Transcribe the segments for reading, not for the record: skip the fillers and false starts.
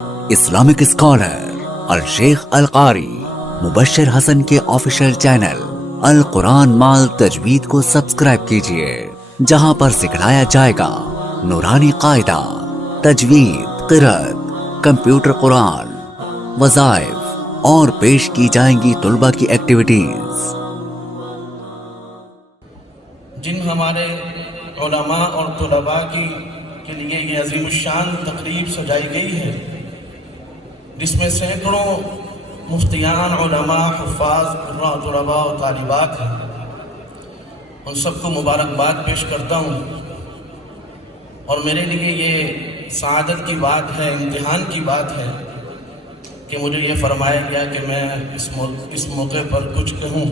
Islamic scholar الشیخ القاری مبشر حسن کے official channel القرآن مال تجوید کو سبسکرائب کیجئے، جہاں پر سکھلایا جائے گا نورانی قاعدہ، تجوید، قرأت، کمپیوٹر قرآن، وظائف اور پیش کی جائیں گی طلبہ کی ایکٹیویٹیز۔ جن ہمارے علماء اور طلباء کے لیے یہ عظیم الشان تقریب سجائی گئی ہے، جس میں سینکڑوں مفتیان، علماء، حفاظ، قراء، طلباء و طالبات ہیں، ان سب کو مبارکباد پیش کرتا ہوں۔ اور میرے لیے یہ سعادت کی بات ہے، امتحان کی بات ہے کہ مجھے یہ فرمایا گیا کہ میں اس موقع پر کچھ کہوں۔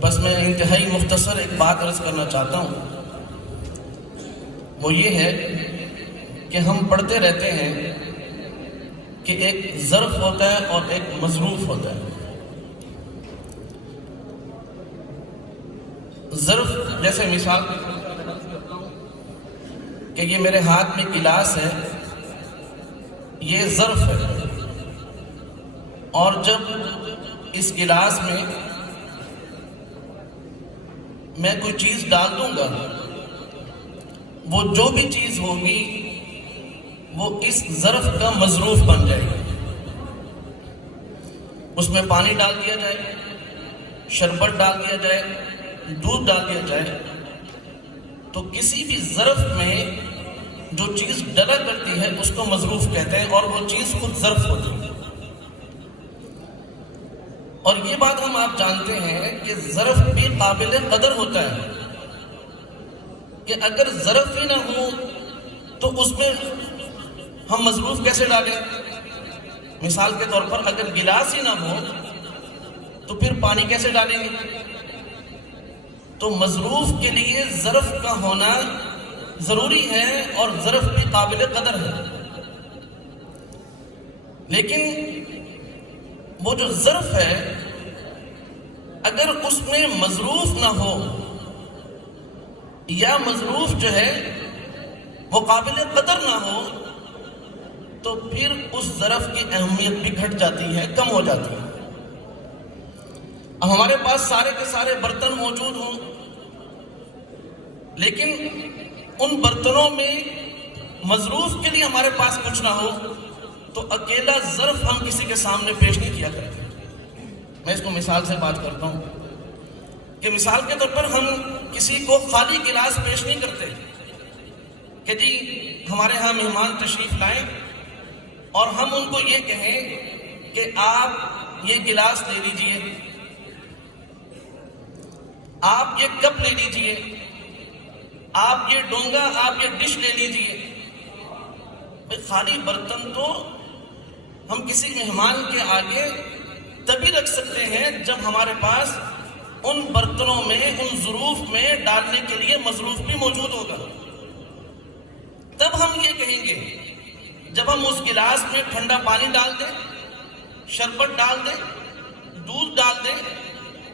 بس میں انتہائی مختصر ایک بات عرض کرنا چاہتا ہوں، وہ یہ ہے کہ ہم پڑھتے رہتے ہیں کہ ایک ظرف ہوتا ہے اور ایک مظروف ہوتا ہے۔ ظرف جیسے مثال کہ یہ میرے ہاتھ میں گلاس ہے، یہ ظرف ہے، اور جب اس گلاس میں کوئی چیز ڈال دوں گا، وہ جو بھی چیز ہوگی وہ اس ظرف کا مظروف بن جائے گی۔ اس میں پانی ڈال دیا جائے، شربت ڈال دیا جائے، دودھ ڈال دیا جائے، تو کسی بھی ظرف میں جو چیز ڈلا کرتی ہے اس کو مظروف کہتے ہیں، اور وہ چیز خود ظرف ہوتی ہے۔ اور یہ بات ہم آپ جانتے ہیں کہ ظرف بھی قابل قدر ہوتا ہے، کہ اگر ظرف ہی نہ ہو تو اس میں ہم مظروف کیسے ڈالیں؟ مثال کے طور پر اگر گلاس ہی نہ ہو تو پھر پانی کیسے ڈالیں گے؟ تو مظروف کے لیے ظرف کا ہونا ضروری ہے، اور ظرف بھی قابل قدر ہے۔ لیکن وہ جو ظرف ہے، اگر اس میں مظروف نہ ہو یا مظروف جو ہے وہ قابل قدر نہ ہو، تو پھر اس ظرف کی اہمیت بھی گھٹ جاتی ہے، کم ہو جاتی ہے۔ اب ہمارے پاس سارے کے سارے برتن موجود ہوں، لیکن ان برتنوں میں مظروف کے لیے ہمارے پاس کچھ نہ ہو تو اکیلا ظرف ہم کسی کے سامنے پیش نہیں کیا کرتے۔ میں اس کو مثال سے بات کرتا ہوں کہ مثال کے طور پر ہم کسی کو خالی گلاس پیش نہیں کرتے کہ جی ہمارے ہاں مہمان تشریف لائیں، اور ہم ان کو یہ کہیں کہ آپ یہ گلاس لے لیجئے، آپ یہ کپ لے لیجئے، آپ یہ ڈونگا، آپ یہ ڈش لے لیجئے۔ خالی برتن تو ہم کسی مہمان کے آگے تبھی رکھ سکتے ہیں جب ہمارے پاس ان برتنوں میں، ان ظروف میں ڈالنے کے لیے مظروف بھی موجود ہوگا۔ تب ہم یہ کہیں گے، جب ہم اس گلاس میں ٹھنڈا پانی ڈال دیں، شربت ڈال دیں، دودھ ڈال دیں،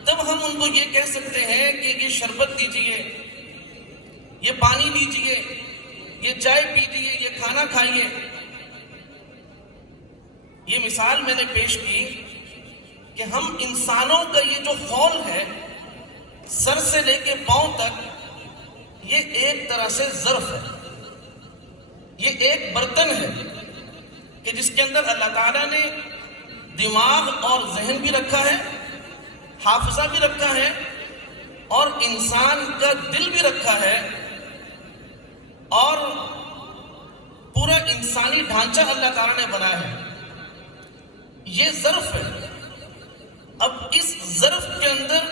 تب ہم ان کو یہ کہہ سکتے ہیں کہ یہ شربت لیجئے، یہ پانی لیجئے، یہ چائے پیجئے، یہ کھانا کھائیے۔ یہ مثال میں نے پیش کی کہ ہم انسانوں کا یہ جو خول ہے، سر سے لے کے پاؤں تک، یہ ایک طرح سے ظرف ہے، یہ ایک برتن ہے کہ جس کے اندر اللہ تعالیٰ نے دماغ اور ذہن بھی رکھا ہے، حافظہ بھی رکھا ہے، اور انسان کا دل بھی رکھا ہے، اور پورا انسانی ڈھانچہ اللہ تعالیٰ نے بنایا ہے۔ یہ ظرف ہے۔ اب اس ظرف کے اندر،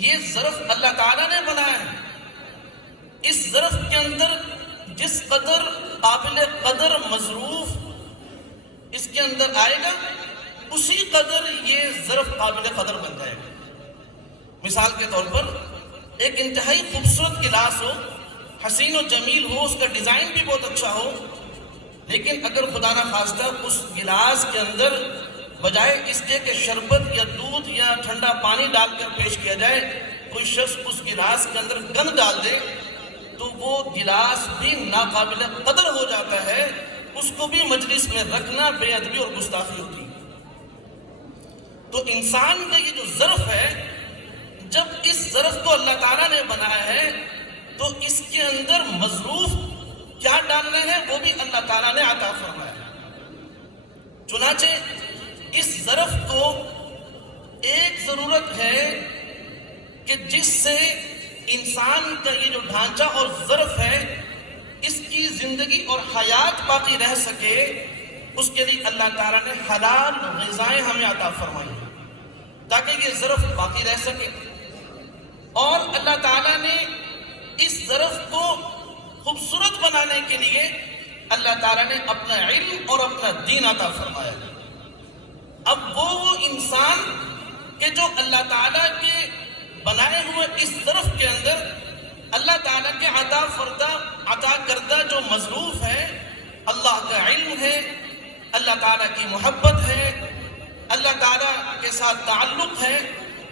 یہ ظرف اللہ تعالیٰ نے بنایا ہے، اس ظرف کے اندر جس قدر قابل قدر مظروف اس کے اندر آئے گا، اسی قدر یہ ظرف قابل قدر بن جائے گا۔ مثال کے طور پر ایک انتہائی خوبصورت گلاس ہو، حسین و جمیل ہو، اس کا ڈیزائن بھی بہت اچھا ہو، لیکن اگر خدا نہ خواستہ اس گلاس کے اندر بجائے اس کے کہ شربت یا دودھ یا ٹھنڈا پانی ڈال کر پیش کیا جائے، کوئی شخص اس گلاس کے اندر گند ڈال دے، تو وہ گلاس بھی ناقابل قدر ہو جاتا ہے، اس کو بھی مجلس میں رکھنا بے ادبی اور گستاخی ہوتی ہے۔ تو انسان کا یہ جو ظرف ہے، جب اس ظرف کو اللہ تعالیٰ نے بنایا ہے تو اس کے اندر مظروف کیا ڈالنا ہے وہ بھی اللہ تعالیٰ نے عطا فرمایا ہے۔ چنانچہ اس ظرف کو ایک ضرورت ہے کہ جس سے انسان کا یہ جو ڈھانچہ اور ظرف ہے اس کی زندگی اور حیات باقی رہ سکے، اس کے لیے اللہ تعالیٰ نے حلال غذائیں ہمیں عطا فرمائی تاکہ یہ ظرف باقی رہ سکے۔ اور اللہ تعالیٰ نے اس ظرف کو خوبصورت بنانے کے لیے اللہ تعالیٰ نے اپنا علم اور اپنا دین عطا فرمایا۔ اب وہ انسان کہ جو اللہ تعالیٰ کے بنائے ہوئے اس ظرف کے اندر اللہ تعالیٰ کے عطا کردہ جو مظروف ہے، اللہ کا علم ہے، اللہ تعالیٰ کی محبت ہے، اللہ تعالیٰ کے ساتھ تعلق ہے،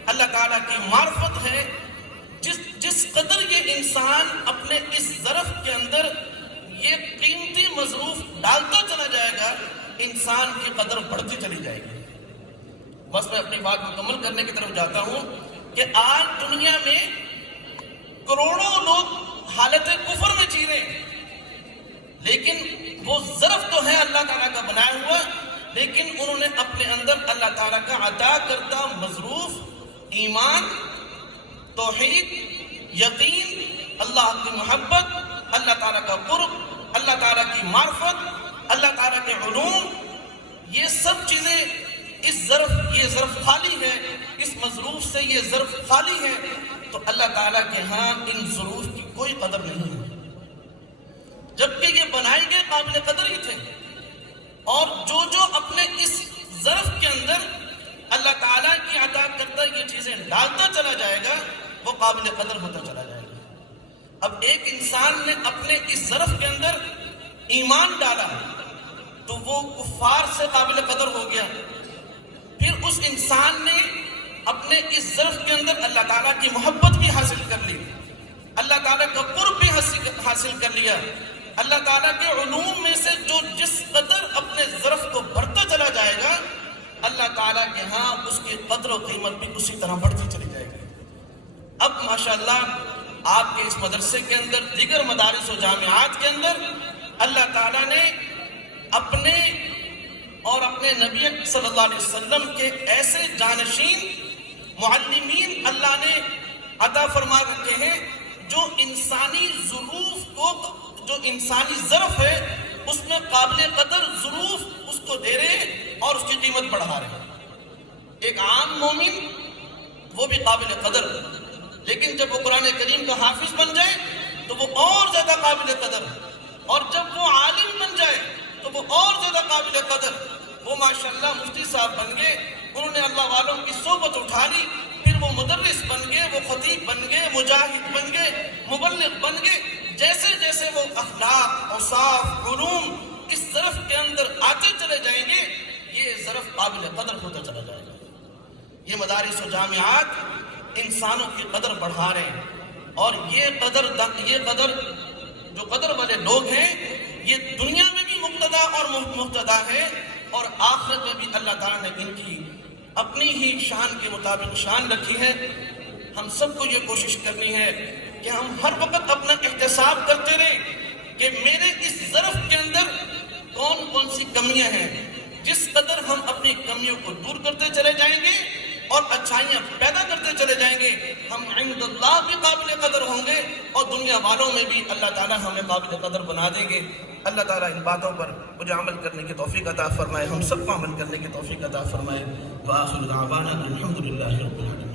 اللہ تعالیٰ کی معرفت ہے، جس قدر یہ انسان اپنے اس ظرف کے اندر یہ قیمتی مظروف ڈالتا چلا جائے گا، انسان کی قدر بڑھتی چلی جائے گی۔ بس میں اپنی بات مکمل کرنے کی طرف جاتا ہوں کہ آج دنیا میں کروڑوں لوگ حالت کفر میں جی رہے ہیں، لیکن وہ ظرف تو ہے اللہ تعالیٰ کا بنایا ہوا، لیکن انہوں نے اپنے اندر اللہ تعالیٰ کا عطا کردہ مظروف ایمان، توحید، یقین، اللہ کی محبت، اللہ تعالیٰ کا قرب، اللہ تعالیٰ کی معرفت، اللہ تعالیٰ کے علوم، یہ سب چیزیں یہ ظرف خالی ہے، اس مظروف سے یہ ظرف خالی ہے، تو اللہ تعالیٰ کے ہاں ان ظروف کی کوئی قدر نہیں ہے، جبکہ یہ بنائے گئے قابل قدر ہی تھے۔ اور جو اپنے اس ظرف کے اندر اللہ تعالیٰ کی عطا کردہ یہ چیزیں ڈالتا چلا جائے گا، وہ قابل قدر ہوتا چلا جائے گا۔ اب ایک انسان نے اپنے اس ظرف کے اندر ایمان ڈالا تو وہ کفار سے قابل قدر ہو گیا۔ پھر اس انسان نے اپنے اس ظرف کے اندر اللہ تعالیٰ کی محبت بھی حاصل کر لی، اللہ تعالیٰ کا قرب بھی حاصل کر لیا، اللہ تعالیٰ کے علوم میں سے جس قدر اپنے ظرف کو بڑھتا چلا جائے گا، اللہ تعالیٰ کے ہاں اس کی قدر و قیمت بھی اسی طرح بڑھتی چلی جائے گی۔ اب ماشاءاللہ آپ کے اس مدرسے کے اندر، دیگر مدارس و جامعات کے اندر اللہ تعالیٰ نے اپنے اور اپنے نبی صلی اللہ علیہ وسلم کے ایسے جانشین معلمین اللہ نے عطا فرما رکھے ہیں جو انسانی ظروف کو، جو انسانی ظرف ہے اس میں قابل قدر ظروف اس کو دے رہے ہیں اور اس کی قیمت بڑھا رہے ہیں۔ ایک عام مومن وہ بھی قابل قدر، لیکن جب وہ قرآن کریم کا حافظ بن جائے تو وہ اور زیادہ قابل قدر، اور جب وہ عالم بن جائے تو وہ اور زیادہ قابل قدر۔ وہ ماشاءاللہ مفتی صاحب بن گئے، انہوں نے اللہ والوں کی صحبت اٹھا لی، پھر وہ مدرس بن گئے، وہ خطیب بن گئے، مجاہد بن گئے، مبلغ بن گئے۔ جیسے جیسے وہ اخلاق، اوصاف، علوم اس ظرف کے اندر آتے چلے جائیں گے، یہ ظرف قابل قدر ہوتا چلا جائے گا۔ یہ مدارس و جامعات انسانوں کی قدر بڑھا رہے ہیں، اور یہ قدر والے لوگ ہیں، یہ دنیا میں بھی مقتدا اور مقتدا ہے، اور آخرت میں بھی اللہ تعالیٰ نے ان کی اپنی ہی شان کے مطابق شان رکھی ہے۔ ہم سب کو یہ کوشش کرنی ہے کہ ہم ہر وقت اپنا احتساب کرتے رہیں کہ میرے اس ظرف کے اندر کون کون سی کمیاں ہیں۔ جس قدر ہم اپنی کمیوں کو دور کرتے چلے جائیں گے اور اچھائیاں پیدا کرتے چلے جائیں گے، ہم عند اللہ بھی قابل قدر ہوں گے، اور دنیا والوں میں بھی اللہ تعالیٰ ہمیں قابل قدر بنا دیں گے۔ اللہ تعالیٰ ان باتوں پر مجھے عمل کرنے کی توفیق عطا فرمائے، ہم سب کو عمل کرنے کی توفیق عطا فرمائے۔ وآخر دعوانا الحمدللہ رب العالمین۔